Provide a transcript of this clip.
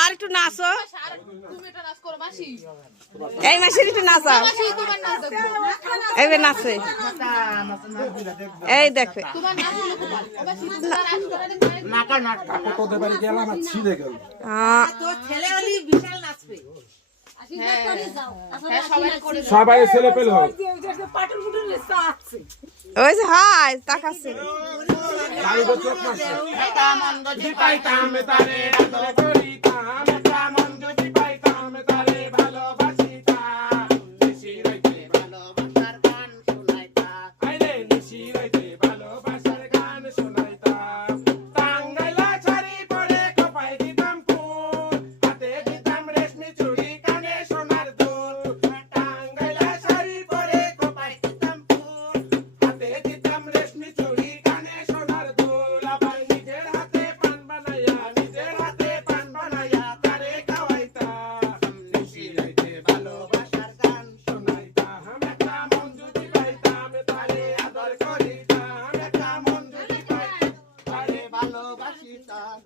আর একটু নাচো, এই মাসের একটু নাচাও, এইবার নাচে, এই দেখে সবাই ছেলে পেল ওই যে হাই তাকাচ্ছে ভালোবাসি তার